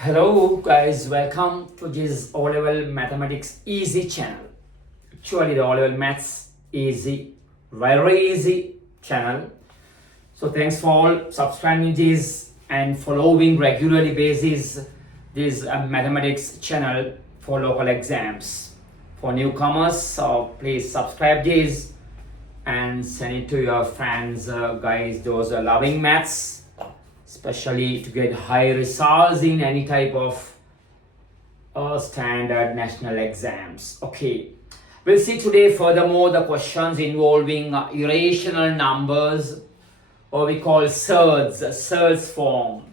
Hello guys, welcome to this O-Level Mathematics Easy channel. Actually the O-Level Maths Easy, very easy channel. So thanks for all subscribing this and following regularly basis this mathematics channel for local exams. For newcomers, so please subscribe this and send it to your friends, guys, those are loving maths, especially to get high results in any type of standard national exams. Okay, we'll see today furthermore the questions involving irrational numbers, or we call surds form.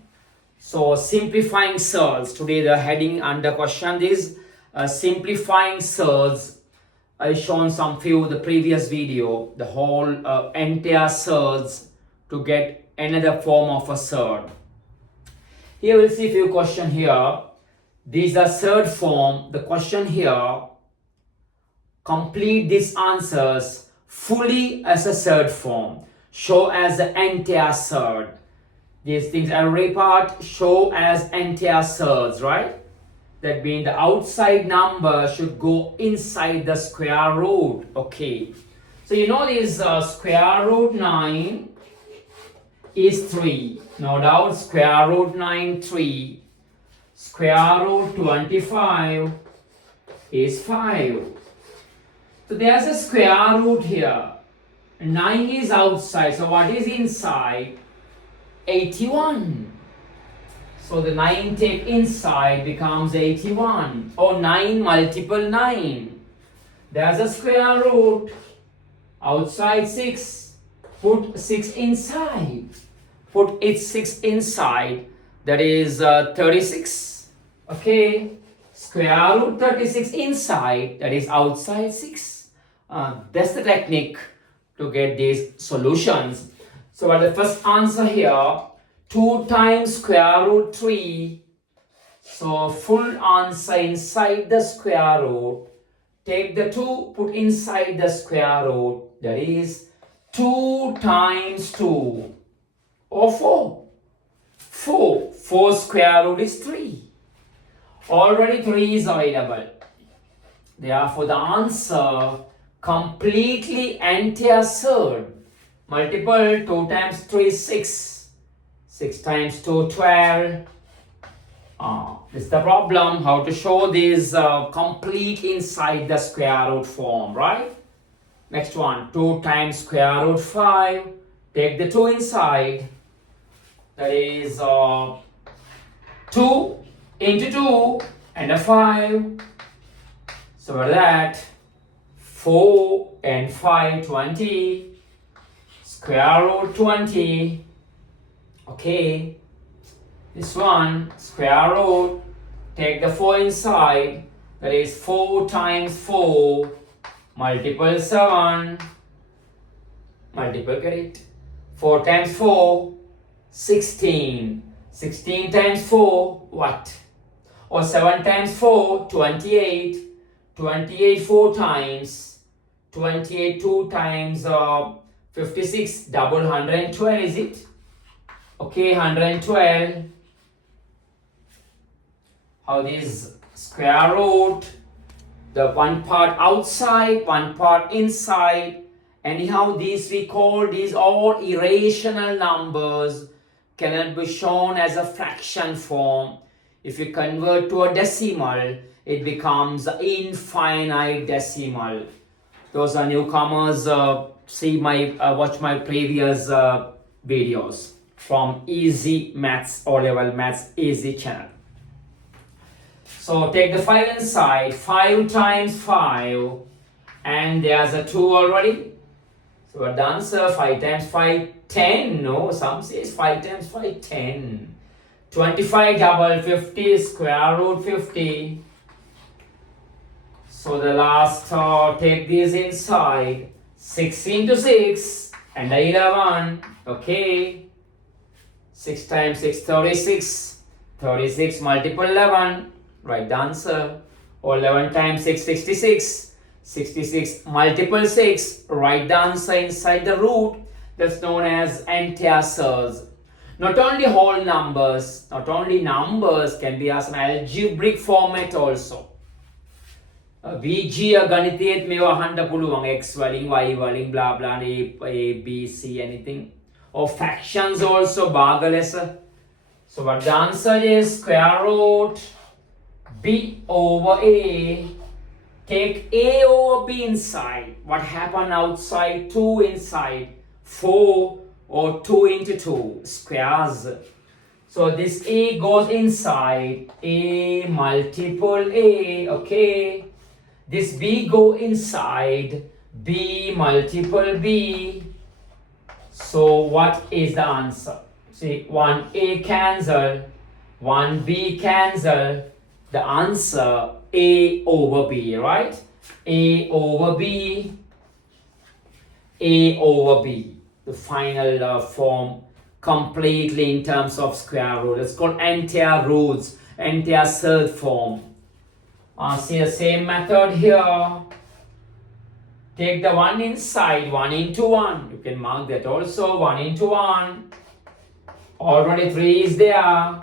So simplifying surds. Today the heading under question is simplifying surds. I shown some few the previous video, the whole entire surds to get another form of a surd. Here we'll see few question here. These are surd form. The question here, complete these answers fully as a surd form. Show as the entire surd. These things are repart, show as entire surds, right? That means the outside number should go inside the square root. Okay. So you know this square root 9 is 3. No doubt square root 9, 3. Square root 25 is 5. So there's a square root here. 9 is outside. So what is inside? 81. So the 9 take inside becomes 81. Or 9 multiple 9. There's a square root. Outside 6. Put 6 inside. Put it 6 inside. That is 36. Okay. Square root 36 inside. That is outside 6. That's the technique to get these solutions. So what the first answer here, 2 times square root 3. So full answer inside the square root. Take the 2, put inside the square root. That is 2 times 2. Or 4. 4. 4 square root is 3. Already 3 is available. Therefore the answer completely entire surd. Multiple 2 times 3 is 6. 6 times 2, 12. This is the problem, how to show this complete inside the square root form, right? Next one, 2 times square root 5. Take the 2 inside. That is 2 into 2 and a 5. So for that, 4 and 5, 20. Square root 20. Okay, this one, square root, take the 4 inside, that is 4 times 4, multiple 7, multiple, get it, 4 times 4, 16, 16 times 4, what? Or 7 times 4, 28, 28 4 times, 28 2 times 56, double 112 is it? Okay, 112. How this square root, the one part outside, one part inside. Anyhow, these we call these all irrational numbers, cannot be shown as a fraction form. If you convert to a decimal, it becomes infinite decimal. Those are newcomers. Watch my previous videos from Easy Maths O-Level Maths Easy channel. So take the 5 inside, 5 times 5, and there's a 2 already. So what the answer? 5 times 5, 10. No, some says 5 times 5, 10. 25 double 50, square root 50. So the last, take this inside, 6 into 6 and 11. Okay. 6 times 6, 36. 36 multiple 11. Write the answer. Or 11 times 6, 66. 66 multiple 6. Write the answer inside the root. That's known as entire surds. Not only whole numbers, not only numbers can be as an algebraic format also. BG ගණිතයේත් මේවා අහන්න පුළුවන් x වලින් y වලින් blah blah a b c anything or fractions also භාග ලෙස. So what the answer is square root b over a. Take a over b inside. What happened outside? 2 inside. 4 or 2 into 2 squares. So this a goes inside. A multiple a. Okay. This b go inside. B multiple b. So what is the answer? See, 1a cancel. 1b cancel. The answer a over b, right? A over b. A over b. The final form completely in terms of square root. It's called entire roots, entire third form. See the same method here. Take the 1 inside, 1 into 1. You can mark that also, 1 into 1. Already 3 is there.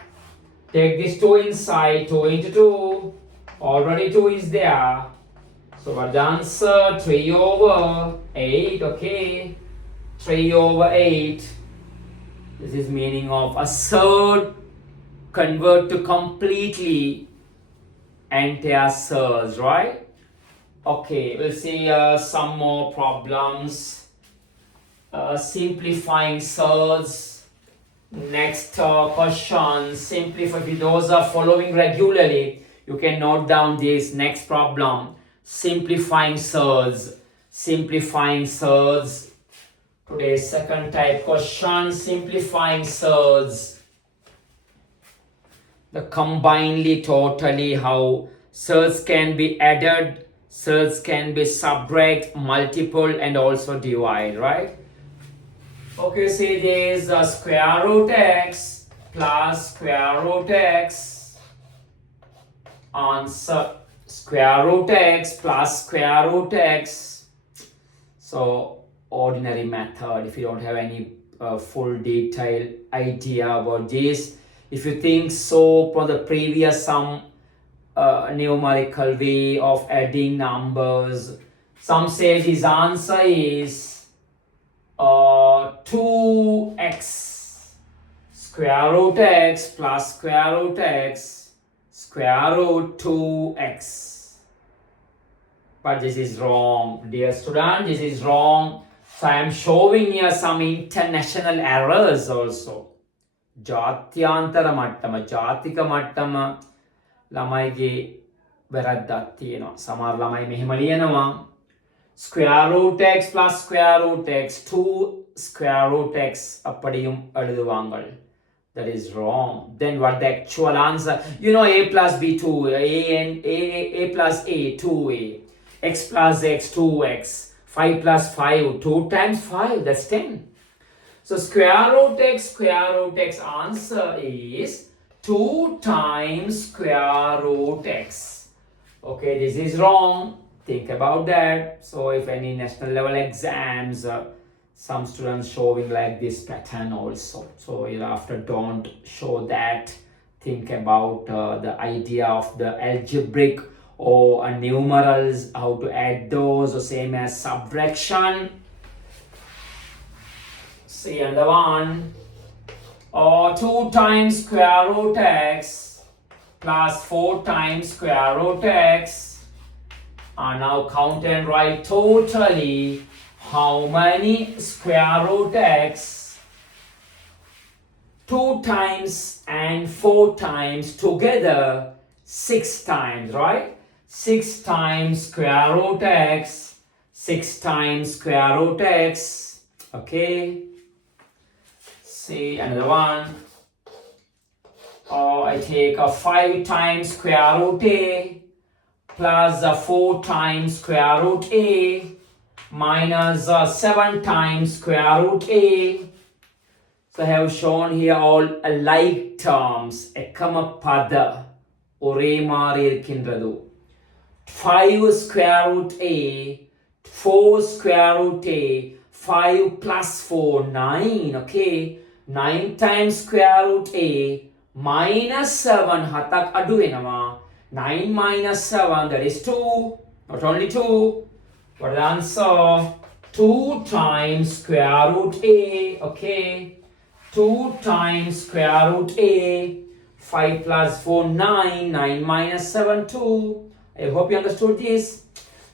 Take this 2 inside, 2 into 2. Already 2 is there. So what the answer? 3 over 8, okay. 3 over 8. This is meaning of a third convert to completely entire surds, right? Okay, we'll see some more problems. Simplifying surds. Next question, simplify. If those are following regularly, you can note down this next problem. Simplifying surds. Simplifying surds. Today's second type question, simplifying surds. The combinedly, totally, how surds can be added, surds can be subtract, multiple, and also divide, right? Okay, see this square root x plus square root x. Answer square root x plus square root x. So ordinary method, if you don't have any full detailed idea about this. If you think so from the previous some numerical way of adding numbers, some say his answer is 2x square root x plus square root x square root 2x. But this is wrong, dear student, this is wrong. So I am showing here some international errors also. ජාත්‍යන්තර මට්ටම ජාතික මට්ටම ළමයිගේ වැරද්දක් තියෙනවා. සමහර ළමයි මෙහෙම ලියනවා square root x plus square root x 2 square root x அப்படியும் எழுதுவாங்கள். That is wrong. Then what the actual answer? You know a plus b 2 a plus a 2a x plus x 2x 5 plus 5 2 times 5 that's 10. So square root x answer is 2 times square root x. Okay, this is wrong. Think about that. So if any national level exams, some students showing like this pattern also. So you'll have to don't show that. Think about the idea of the algebraic or numerals, how to add those, or same as subtraction. See another one. Or 2 times square root x plus 4 times square root x. And now count and write totally how many square root x. 2 times and 4 times together 6 times, right? 6 times square root x, 6 times square root x. Okay. See another one. Or I take a 5 times square root a plus 4 times square root a minus 7 times square root a. So I have shown here all like terms. එකම පද ஒரே மாதிரி இருக்கின்றது. 5 square root a, 4 square root a, 5 plus 4, 9, okay? 9 times square root a minus 7 hatak adu venawa. 9 minus 7, that is 2. Not only 2. What is the answer? 2 times square root a. Okay. 2 times square root a. 5 plus 4, 9. 9 minus 7, 2. I hope you understood this.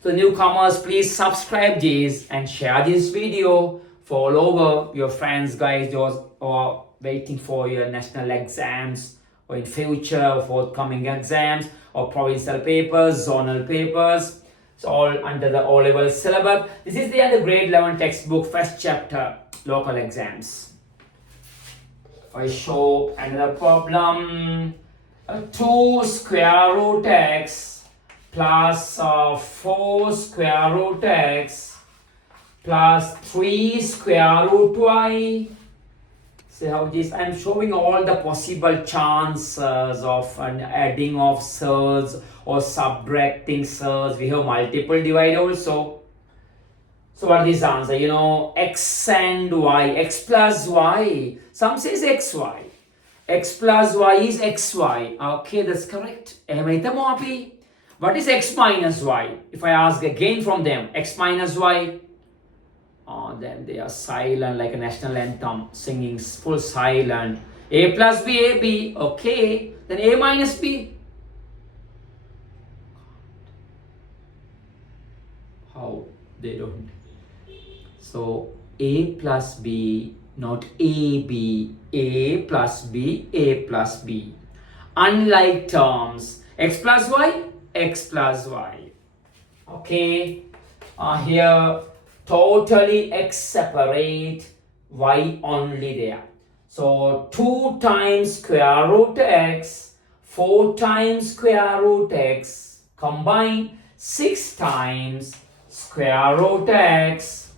So newcomers, please subscribe this and share this video for all over your friends, guys, those are waiting for your national exams or in future forthcoming exams or provincial papers, zonal papers. It's all under the O-level syllabus. This is the grade 11 textbook, first chapter, local exams. I show another problem. 2 square root x plus 4 square root x plus 3 square root y. See how this, I am showing all the possible chances of an adding of surds or subtracting surds. We have multiple divide also. So what is the answer? You know, x and y, x plus y. Some says xy. X plus y is xy. Okay, that's correct. What is x minus y? If I ask again from them, x minus y. Then they are silent like a national anthem, singing full silent. A plus b, a b. Okay, then a minus b. How? They don't. So a plus b, not a b. A plus b, a plus b. Unlike terms, x plus y, x plus y. Okay, here totally x separate, y only there. So 2 times square root x, 4 times square root x, combine 6 times square root x,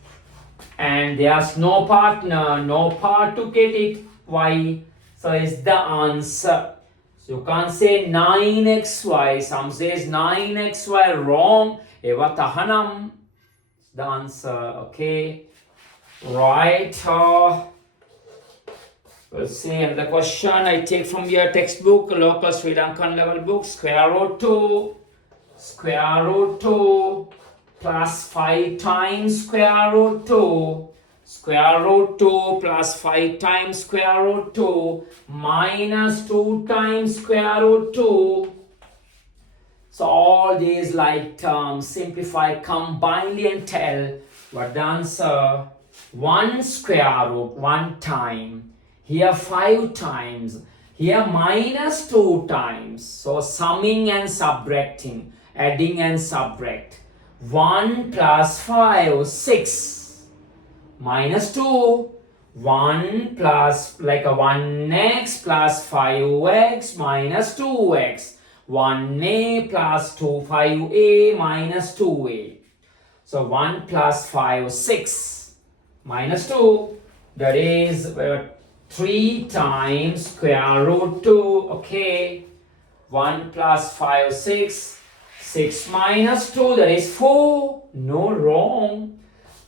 and there's no partner, no part to get it, y. So it's the answer. So you can't say 9xy, some says 9xy, wrong. Eva tahanam. The answer, okay, right. We'll see another question I take from your textbook, local Sri Lankan level book. Square root 2 plus 5 times square root 2, square root 2 plus 5 times square root 2 minus 2 times square root 2. So all these like terms simplify, combine and tell what the answer. 1 square root 1 time, here 5 times, here minus 2 times. So summing and subtracting, adding and subtract. 1 plus 5, 6, minus 2. 1 plus like a 1x plus 5x minus 2x. 1a plus 5a minus 2a. So 1 plus 5, 6 minus 2. That is 3 times square root 2. Okay. 1 plus 5, 6. 6 minus 2, that is 4. No, wrong.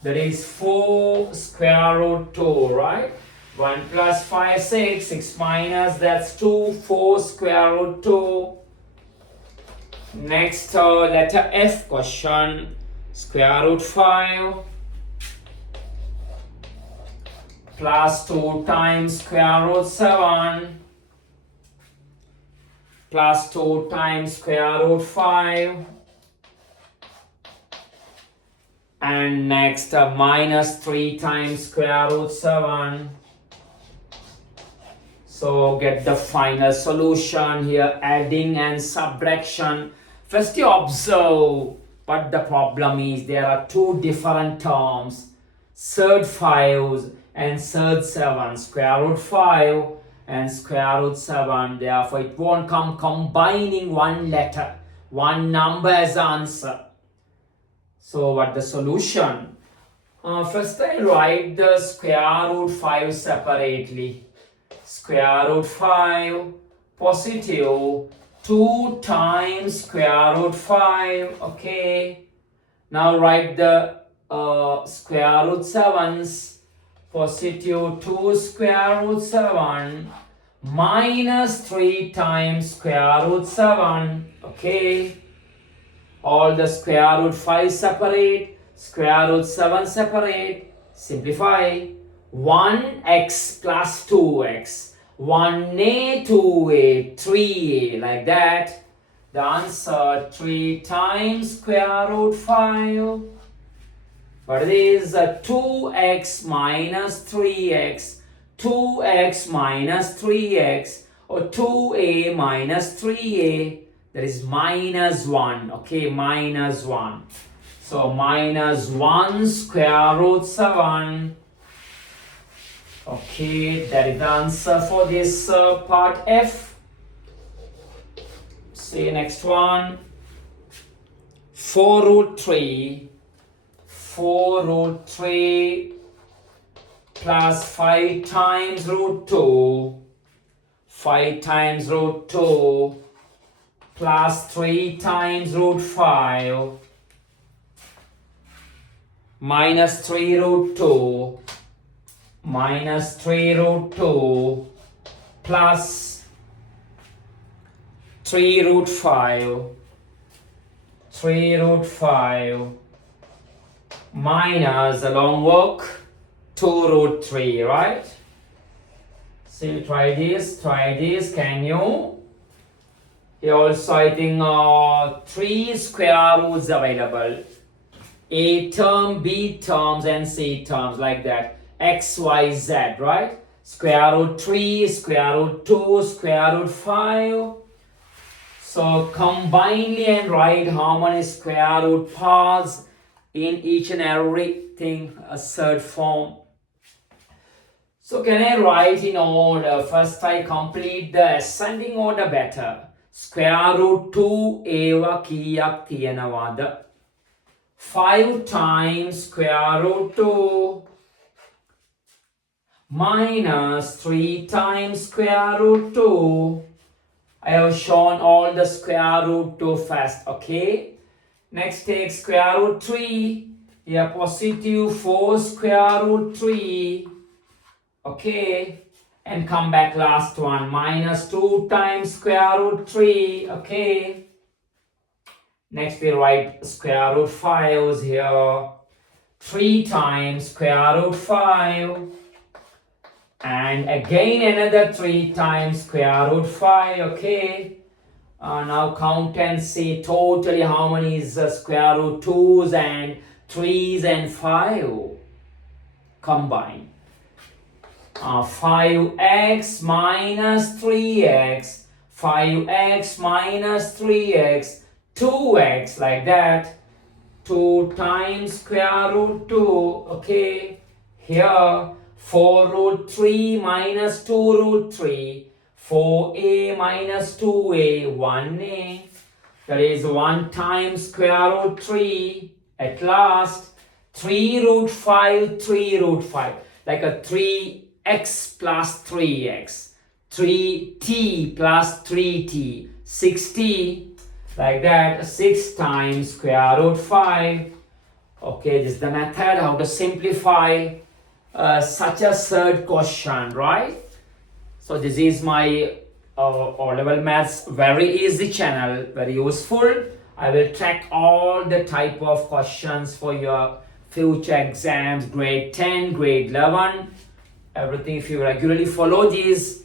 That is 4 square root 2, right? 1 plus 5, 6. 6 minus, that's 2. 4 square root 2. Next, letter F question. Square root 5 plus 2 times square root 7 plus 2 times square root 5, and next minus 3 times square root 7. So get the final solution here, adding and subtraction. First you observe what the problem is. There are two different terms, surd 5s and surd 7, square root 5 and square root 7. Therefore it won't come combining one letter, one number as answer. So what the solution? First I write the square root 5 separately. Square root 5 positive 2 times square root 5. Okay. Now write the square root 7s. positive 2 square root 7 minus 3 times square root 7. Okay. All the square root 5 separate, square root 7 separate. Simplify. 1x plus 2x. 1a, 2a, 3a, like that. The answer 3 times square root 5. But it is 2x minus 3x, 2x minus 3x, or 2a minus 3a. That is minus 1. Okay, minus 1. So minus 1 square root 7. Okay, that is the answer for this part F. See next one. 4 root 3. 4 root 3 plus 5 times root 2. 5 times root 2 plus 3 times root 5 minus 3 root 2 minus 3 root 2 plus 3 root 5 3 root 5 minus a long work 2 root 3, right? So try this, can you? Here also I think 3 square roots available. A term, B terms and C terms, like that. X, Y, Z, right? Square root 3, square root 2, square root 5. So combinely and write how many square root parts in each and everything, a surd form. So can I write in order? First I complete the ascending order better. Square root 2 ඒවා කීයක් තියෙනවද? 5 times square root 2 minus 3 times square root 2. I have shown all the square root 2 first, okay? Next take square root 3. Here positive 4 square root 3. Okay? And come back last one. Minus 2 times square root 3. Okay? Next we write square root 5 here. 3 times square root 5. And again another 3 times square root 5. Okay? Now count and see totally how many is square root 2's and 3's and 5 combined. 5x minus 3x, 5x minus 3x, 2x, like that. 2 times square root 2. Okay? Here 4 root 3 minus 2 root 3. 4a minus 2a, 1a. That is 1 times square root 3. At last, 3 root 5, 3 root 5. Like a 3x plus 3x. 3t plus 3t. 6t. Like that, 6 times square root 5. Okay, this is the method how to simplify such a surd question, right? So this is my O-level maths very easy channel, very useful. I will track all the type of questions for your future exams, grade 10, grade 11, everything. If you regularly follow these,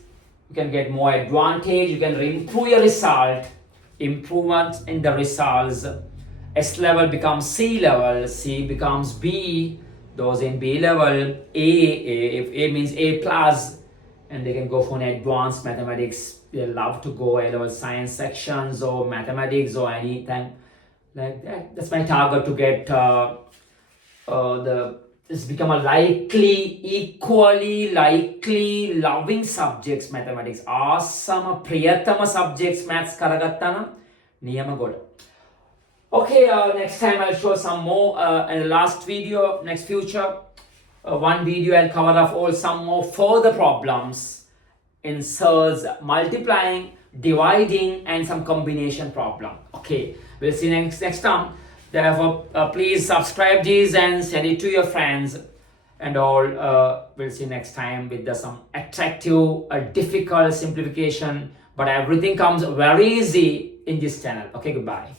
you can get more advantage, you can improve your result, improvement in the results. S level becomes C level, C becomes B, those in B level, if A means A plus, and they can go for an advanced mathematics. They love to go A-level science sections or mathematics or anything like that. That's my target, to get this become a equally likely loving subjects mathematics. Awesome, priyatama subjects maths karagatta niyama goda. Okay, next time I'll show some more in the last video, next future. One video I'll cover up all some more further problems in Surds, multiplying, dividing, and some combination problem. Okay, we'll see next time. Therefore, please subscribe these and send it to your friends. and all. We'll see next time with some attractive, difficult simplification, but everything comes very easy in this channel. Okay, goodbye.